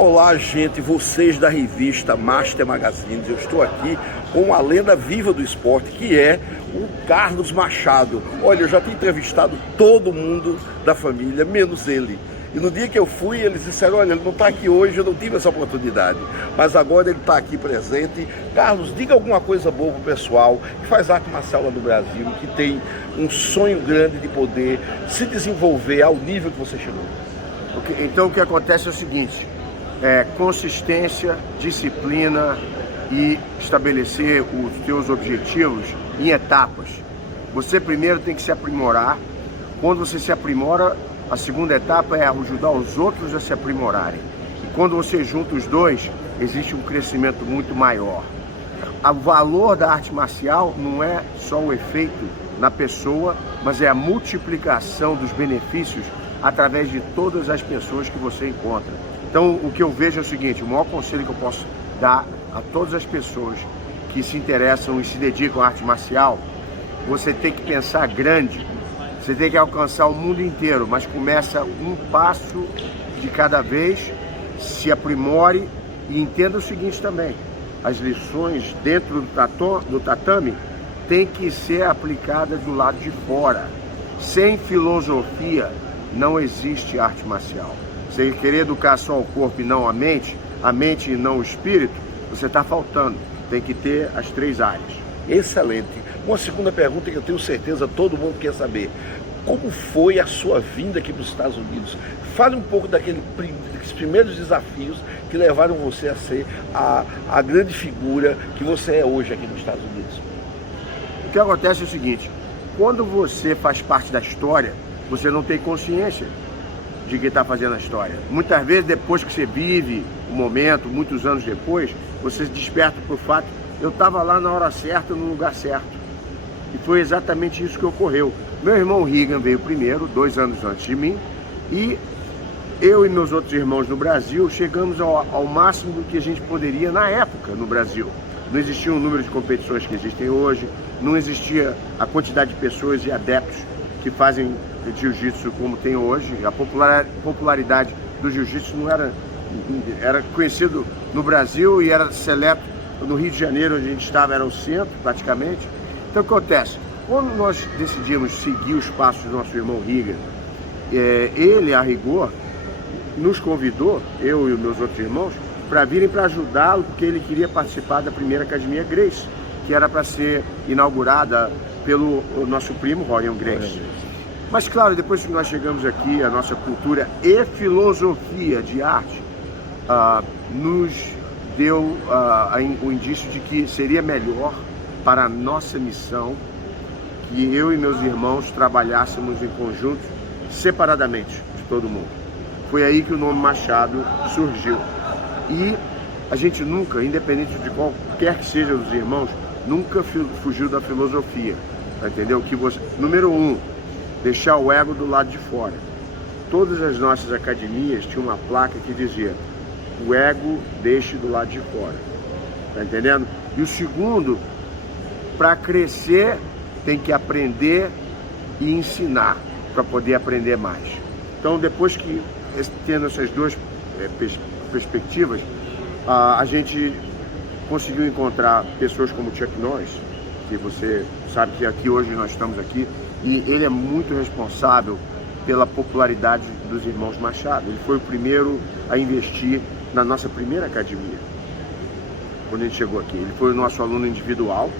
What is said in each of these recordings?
Olá, gente, vocês da revista Master Magazines. Eu estou aqui com a lenda viva do esporte, que é o Carlos Machado. Olha, eu já tinha entrevistado todo mundo da família, menos ele. E no dia que eu fui, eles disseram, olha, ele não está aqui hoje, eu não tive essa oportunidade. Mas agora ele está aqui presente. Carlos, diga alguma coisa boa para o pessoal que faz arte marcial lá no Brasil, que tem um sonho grande de poder se desenvolver ao nível que você chegou. Então o que acontece é o seguinte, consistência, disciplina e estabelecer os seus objetivos em etapas. Você primeiro tem que se aprimorar. Quando você se aprimora, a segunda etapa é ajudar os outros a se aprimorarem. E quando você junta os dois, existe um crescimento muito maior. O valor da arte marcial não é só o efeito na pessoa, mas é a multiplicação dos benefícios através de todas as pessoas que você encontra. Então, o que eu vejo é o seguinte, o maior conselho que eu posso dar a todas as pessoas que se interessam e se dedicam à arte marcial, você tem que pensar grande, você tem que alcançar o mundo inteiro, mas começa um passo de cada vez, se aprimore e entenda o seguinte também, as lições dentro do tatame têm que ser aplicadas do lado de fora. Sem filosofia, não existe arte marcial. Você querer educar só o corpo e não a mente e não o espírito, você está faltando. Tem que ter as três áreas. Excelente. Uma segunda pergunta que eu tenho certeza todo mundo quer saber. Como foi a sua vinda aqui para os Estados Unidos? Fale um pouco daqueles primeiros desafios que levaram você a ser a grande figura que você é hoje aqui nos Estados Unidos. O que acontece é o seguinte, quando você faz parte da história, você não tem consciência de quem está fazendo a história. Muitas vezes, depois que você vive o momento, muitos anos depois, você se desperta para o fato, eu estava lá na hora certa, no lugar certo. E foi exatamente isso que ocorreu. Meu irmão Regan veio primeiro, 2 anos antes de mim, e eu e meus outros irmãos no Brasil chegamos ao máximo do que a gente poderia na época no Brasil. Não existia o número de competições que existem hoje, não existia a quantidade de pessoas e adeptos que fazem jiu-jitsu como tem hoje. A popularidade do jiu-jitsu não era conhecido no Brasil e era seleto no Rio de Janeiro, onde a gente estava, era o centro praticamente. Então o que acontece? Quando nós decidimos seguir os passos do nosso irmão Regan, ele, a rigor, nos convidou, eu e os meus outros irmãos, para virem para ajudá-lo, porque ele queria participar da primeira Academia Gracie, que era para ser inaugurada pelo nosso primo, Rorion Gracie. Mas claro, depois que nós chegamos aqui, a nossa cultura e filosofia de arte nos deu o indício de que seria melhor para a nossa missão que eu e meus irmãos trabalhássemos em conjunto, separadamente de todo mundo. Foi aí que o nome Machado surgiu. E a gente nunca, independente de qualquer que seja dos irmãos, nunca fugiu da filosofia, entendeu? Que você, número 1, deixar o ego do lado de fora. Todas as nossas academias tinham uma placa que dizia, o ego deixe do lado de fora, tá entendendo? E o segundo, para crescer, tem que aprender e ensinar, para poder aprender mais. Então, depois que, tendo essas duas perspectivas, a gente conseguiu encontrar pessoas como Chuck Norris, que você sabe que aqui hoje nós estamos aqui, e ele é muito responsável pela popularidade dos irmãos Machado. Ele foi o primeiro a investir na nossa primeira academia, quando a gente chegou aqui. Ele foi o nosso aluno individual.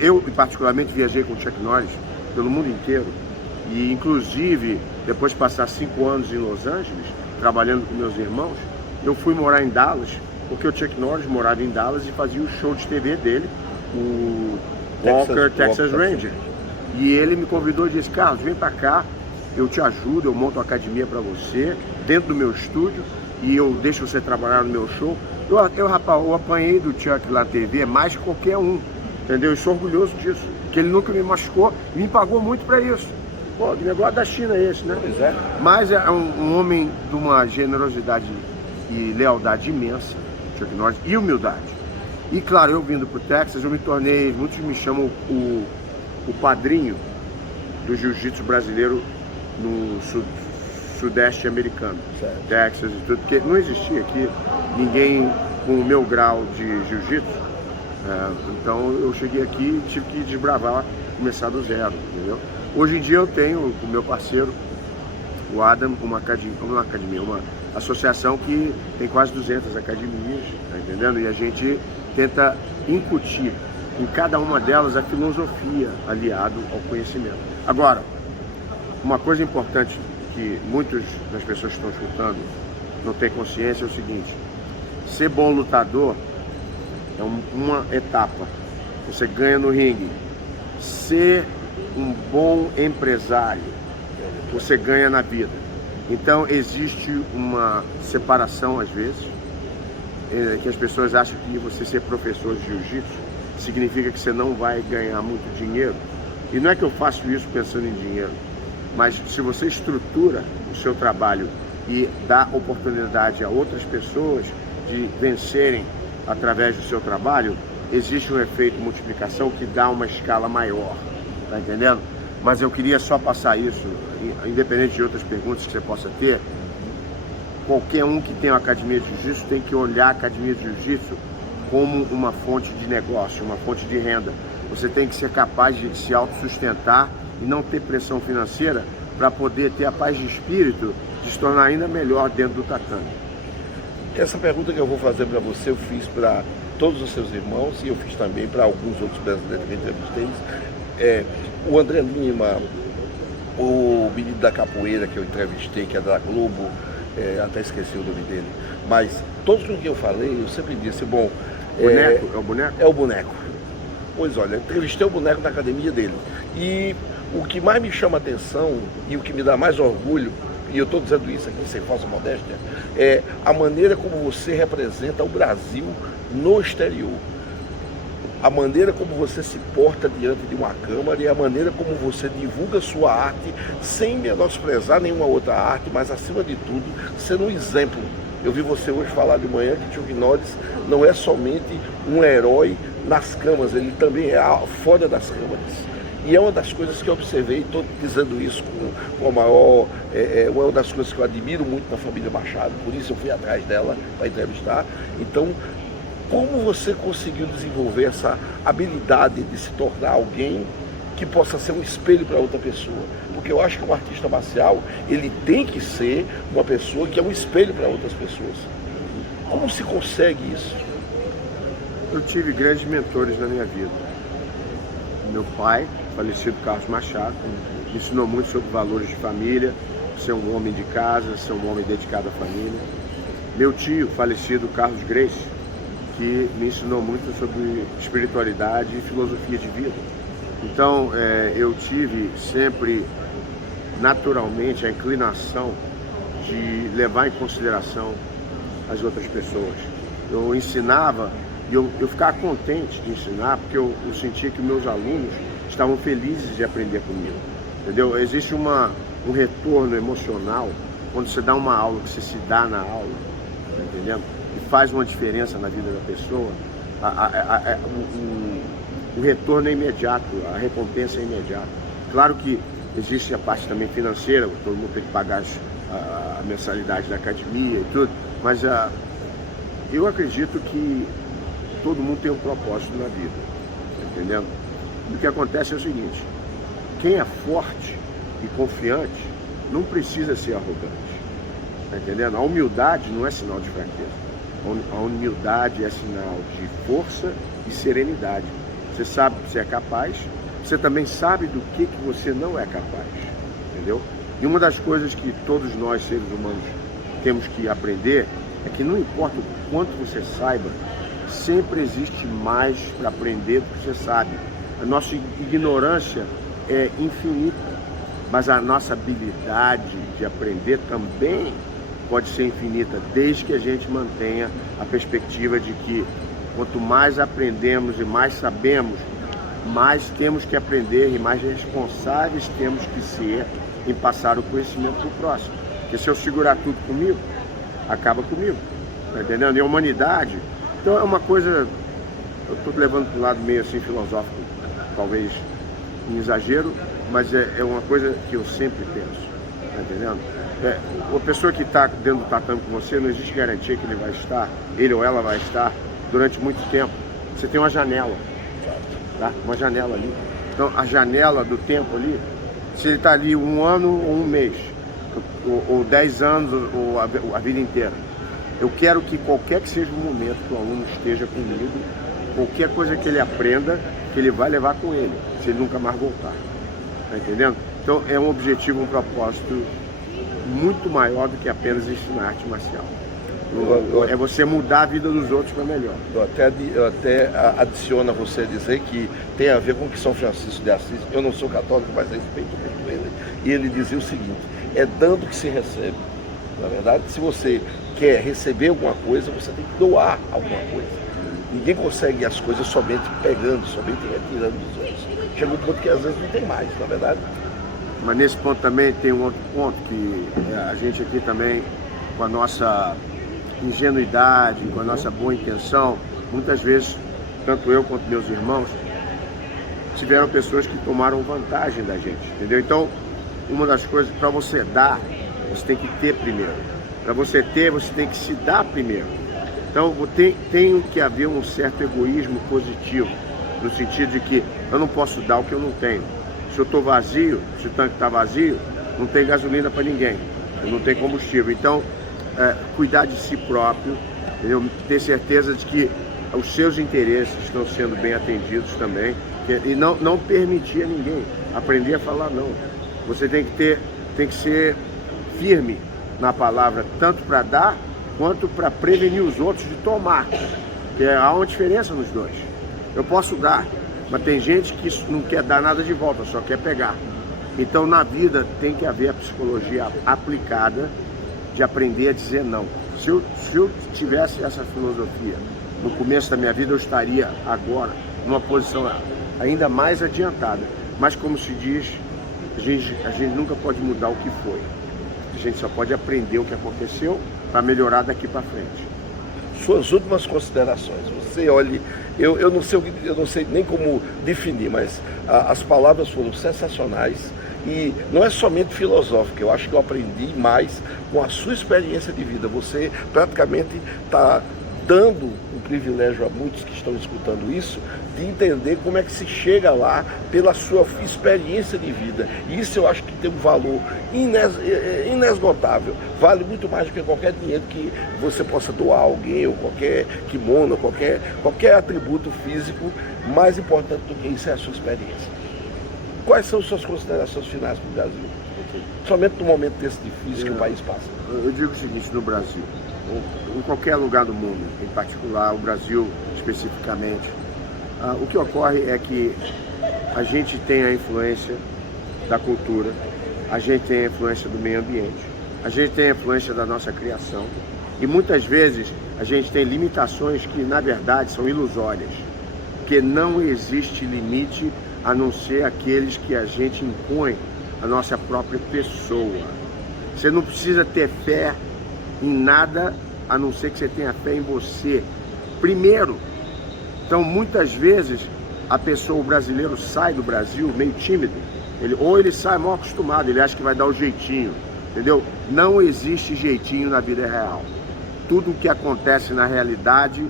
Eu, particularmente, viajei com o Chuck Norris pelo mundo inteiro. E, inclusive, depois de passar 5 anos em Los Angeles, trabalhando com meus irmãos, eu fui morar em Dallas, porque o Chuck Norris morava em Dallas e fazia o show de TV dele, o Walker Texas Ranger. E ele me convidou e disse, Carlos, vem pra cá, eu te ajudo, eu monto uma academia para você, dentro do meu estúdio, e eu deixo você trabalhar no meu show. Rapaz, eu apanhei do Chuck lá na TV mais que qualquer um, entendeu? Eu sou orgulhoso disso, que ele nunca me machucou e me pagou muito para isso. Pô, que negócio da China é esse, né? Pois é. Mas é um homem de uma generosidade e lealdade imensa, Chuck Norris, e humildade. E claro, eu vindo pro Texas, eu me tornei, muitos me chamam o padrinho do jiu-jitsu brasileiro no sudeste americano, Certo. Texas e tudo, porque não existia aqui ninguém com o meu grau de jiu-jitsu. Então eu cheguei aqui e tive que desbravar, começar do zero, entendeu? Hoje em dia eu tenho com o meu parceiro, o Adam, uma associação que tem quase 200 academias, tá entendendo? E a gente tenta incutir em cada uma delas a filosofia aliado ao conhecimento. Agora, uma coisa importante que muitas das pessoas que estão escutando não têm consciência é o seguinte: ser bom lutador é uma etapa, você ganha no ringue. Ser um bom empresário, você ganha na vida. Então existe uma separação às vezes, que as pessoas acham que você ser professor de jiu-jitsu significa que você não vai ganhar muito dinheiro. E não é que eu faço isso pensando em dinheiro, mas se você estrutura o seu trabalho e dá oportunidade a outras pessoas de vencerem através do seu trabalho, existe um efeito multiplicação que dá uma escala maior, tá entendendo? Mas eu queria só passar isso, independente de outras perguntas que você possa ter. Qualquer um que tem uma academia de jiu-jitsu tem que olhar a academia de jiu-jitsu como uma fonte de negócio, uma fonte de renda. Você tem que ser capaz de se autossustentar e não ter pressão financeira para poder ter a paz de espírito de se tornar ainda melhor dentro do tatame. Essa pergunta que eu vou fazer para você, eu fiz para todos os seus irmãos e eu fiz também para alguns outros brasileiros que eu entrevistei. O André Lima, o menino da capoeira que eu entrevistei, que é da Globo, até esqueci o nome dele, mas todos com quem eu falei, eu sempre disse, bom... Boneco? É o boneco? É o boneco. Pois olha, eu entrevistei o boneco na academia dele. E o que mais me chama a atenção e o que me dá mais orgulho, e eu estou dizendo isso aqui sem falsa modéstia, é a maneira como você representa o Brasil no exterior. A maneira como você se porta diante de uma câmara e a maneira como você divulga sua arte sem menosprezar nenhuma outra arte, mas acima de tudo, sendo um exemplo. Eu vi você hoje falar de manhã que Chuck Norris não é somente um herói nas câmaras, ele também é fora das câmaras. E é uma das coisas que eu observei, estou dizendo isso com a maior... uma das coisas que eu admiro muito na família Machado, por isso eu fui atrás dela para entrevistar. Então, como você conseguiu desenvolver essa habilidade de se tornar alguém que possa ser um espelho para outra pessoa? Porque eu acho que um artista marcial, ele tem que ser uma pessoa que é um espelho para outras pessoas. Como se consegue isso? Eu tive grandes mentores na minha vida. Meu pai, falecido Carlos Machado, me ensinou muito sobre valores de família, ser um homem de casa, ser um homem dedicado à família. Meu tio, falecido Carlos Grace, que me ensinou muito sobre espiritualidade e filosofia de vida. Então, eu tive sempre, naturalmente, a inclinação de levar em consideração as outras pessoas. Eu ensinava e eu ficava contente de ensinar, porque eu sentia que meus alunos estavam felizes de aprender comigo, entendeu? Existe um retorno emocional quando você dá uma aula, que você se dá na aula, tá entendendo? E faz uma diferença na vida da pessoa. O retorno é imediato, a recompensa é imediata. Claro que existe a parte também financeira, todo mundo tem que pagar a mensalidade da academia e tudo, mas eu acredito que todo mundo tem um propósito na vida, tá entendendo? O que acontece é o seguinte: quem é forte e confiante não precisa ser arrogante, tá entendendo? A humildade não é sinal de fraqueza. A humildade é sinal de força e serenidade. Você sabe que você é capaz, você também sabe do que você não é capaz, entendeu? E uma das coisas que todos nós, seres humanos, temos que aprender é que não importa o quanto você saiba, sempre existe mais para aprender do que você sabe. A nossa ignorância é infinita, mas a nossa habilidade de aprender também pode ser infinita, desde que a gente mantenha a perspectiva de que quanto mais aprendemos e mais sabemos, mais temos que aprender e mais responsáveis temos que ser em passar o conhecimento para o próximo. Porque se eu segurar tudo comigo, acaba comigo, tá entendendo? E a humanidade, então é uma coisa, eu estou levando para um lado meio assim filosófico, talvez em exagero, mas é uma coisa que eu sempre penso. tá entendendo? A pessoa que está dentro do tatame com você, não existe garantia que ele ou ela vai estar durante muito tempo. Você tem uma janela, tá? Uma janela ali. Então a janela do tempo ali, se ele está ali 1 ano ou 1 mês, ou 10 anos, ou a vida inteira. Eu quero que qualquer que seja o momento que o aluno esteja comigo, qualquer coisa que ele aprenda, que ele vai levar com ele, se ele nunca mais voltar. Tá entendendo? Então é um objetivo, um propósito muito maior do que apenas ensinar arte marcial. É você mudar a vida dos outros para melhor. Eu até adiciono a você dizer que tem a ver com que São Francisco de Assis, eu não sou católico, mas respeito muito ele, e ele dizia o seguinte: é dando que se recebe. Na verdade, se você quer receber alguma coisa, você tem que doar alguma coisa. Ninguém consegue as coisas somente pegando, somente retirando dos outros. Chega um ponto que às vezes não tem mais, na verdade. Mas nesse ponto também tem um outro ponto, que a gente aqui também, com a nossa ingenuidade, com a nossa boa intenção, muitas vezes, tanto eu quanto meus irmãos, tiveram pessoas que tomaram vantagem da gente, entendeu? Então, uma das coisas, para você dar, você tem que ter primeiro. Para você ter, você tem que se dar primeiro. Então, tem que haver um certo egoísmo positivo, no sentido de que eu não posso dar o que eu não tenho. Se eu estou vazio, se o tanque está vazio, não tem gasolina para ninguém, não tem combustível. Então, cuidar de si próprio, entendeu? Ter certeza de que os seus interesses estão sendo bem atendidos também, e não permitir a ninguém aprender a falar não. Você tem que ser firme na palavra, tanto para dar quanto para prevenir os outros de tomar, porque há uma diferença nos dois. Eu posso dar, mas tem gente que não quer dar nada de volta, só quer pegar. Então na vida tem que haver a psicologia aplicada de aprender a dizer não. Se eu tivesse essa filosofia no começo da minha vida, eu estaria agora numa posição ainda mais adiantada. Mas como se diz, a gente nunca pode mudar o que foi. A gente só pode aprender o que aconteceu para melhorar daqui para frente. Suas últimas considerações. Você olhe, eu não sei nem como definir, mas as palavras foram sensacionais e não é somente filosófica. Eu acho que eu aprendi mais com a sua experiência de vida. Você praticamente está dando um privilégio a muitos que estão escutando isso, de entender como é que se chega lá pela sua experiência de vida. E isso eu acho que tem um valor inesgotável. Vale muito mais do que qualquer dinheiro que você possa doar a alguém, ou qualquer kimono, qualquer atributo físico. Mais importante do que isso é a sua experiência. Quais são suas considerações finais para o Brasil? Somente no momento desse difícil que o país passa. Eu digo o seguinte: no Brasil, em qualquer lugar do mundo, em particular o Brasil especificamente, o que ocorre é que a gente tem a influência da cultura, a gente tem a influência do meio ambiente, a gente tem a influência da nossa criação, e muitas vezes a gente tem limitações que na verdade são ilusórias, porque não existe limite a não ser aqueles que a gente impõe à nossa própria pessoa. Você não precisa ter fé em nada, a não ser que você tenha fé em você primeiro. Então muitas vezes o brasileiro sai do Brasil meio tímido, ou ele sai mal acostumado, ele acha que vai dar o jeitinho, entendeu? Não existe jeitinho na vida real. Tudo o que acontece na realidade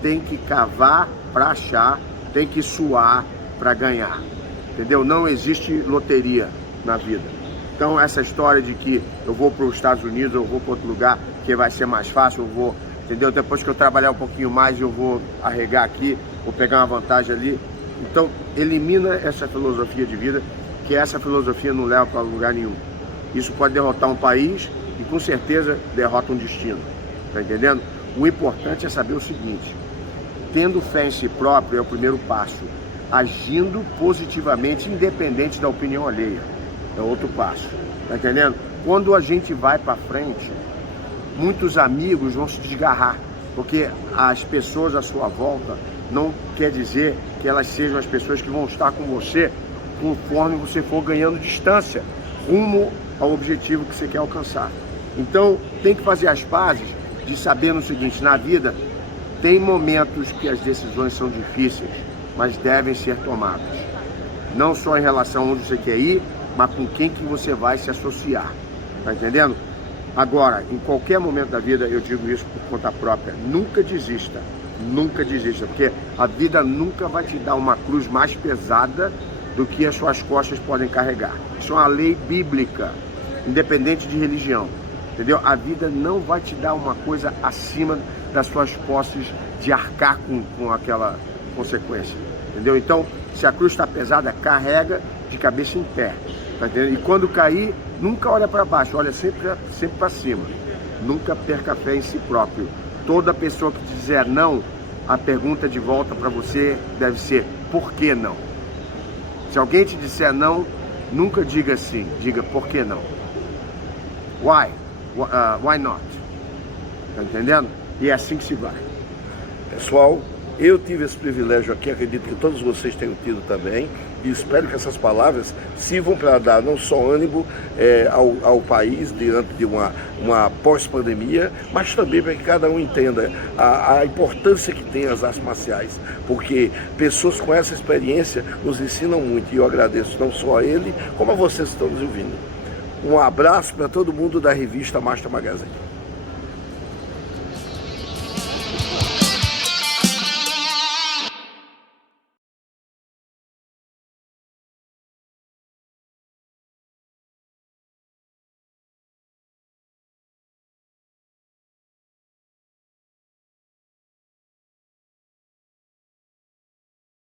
tem que cavar para achar, tem que suar para ganhar, entendeu? Não existe loteria na vida. Então essa história de que eu vou para os Estados Unidos, eu vou para outro lugar que vai ser mais fácil, eu vou, entendeu? Depois que eu trabalhar um pouquinho mais, eu vou arregar aqui, vou pegar uma vantagem ali. Então elimina essa filosofia de vida, que essa filosofia não leva para lugar nenhum. Isso pode derrotar um país e com certeza derrota um destino, tá entendendo? O importante é saber o seguinte: tendo fé em si próprio é o primeiro passo, agindo positivamente, independente da opinião alheia, é outro passo, tá entendendo? Quando a gente vai para frente, muitos amigos vão se desgarrar, porque as pessoas à sua volta não quer dizer que elas sejam as pessoas que vão estar com você conforme você for ganhando distância rumo ao objetivo que você quer alcançar. Então tem que fazer as pazes de saber no seguinte: na vida tem momentos que as decisões são difíceis, mas devem ser tomadas, não só em relação a onde você quer ir, mas com quem que você vai se associar. Tá entendendo? Agora, em qualquer momento da vida, eu digo isso por conta própria, nunca desista, porque a vida nunca vai te dar uma cruz mais pesada do que as suas costas podem carregar. Isso é uma lei bíblica, independente de religião, entendeu? A vida não vai te dar uma coisa acima das suas posses de arcar com aquela consequência, entendeu? Então, se a cruz está pesada, carrega de cabeça em pé, tá entendendo? E quando cair, nunca olha para baixo, olha sempre para cima. Nunca perca a fé em si próprio. Toda pessoa que dizer não, a pergunta de volta para você deve ser, por que não? Se alguém te disser não, nunca diga sim, diga por que não. Why? Why not? Tá entendendo? E é assim que se vai. Pessoal, eu tive esse privilégio aqui, acredito que todos vocês tenham tido também, e espero que essas palavras sirvam para dar não só ânimo ao país diante de uma pós-pandemia, mas também para que cada um entenda a importância que tem as artes marciais, porque pessoas com essa experiência nos ensinam muito, e eu agradeço não só a ele, como a vocês que estão nos ouvindo. Um abraço para todo mundo da revista Master Magazine.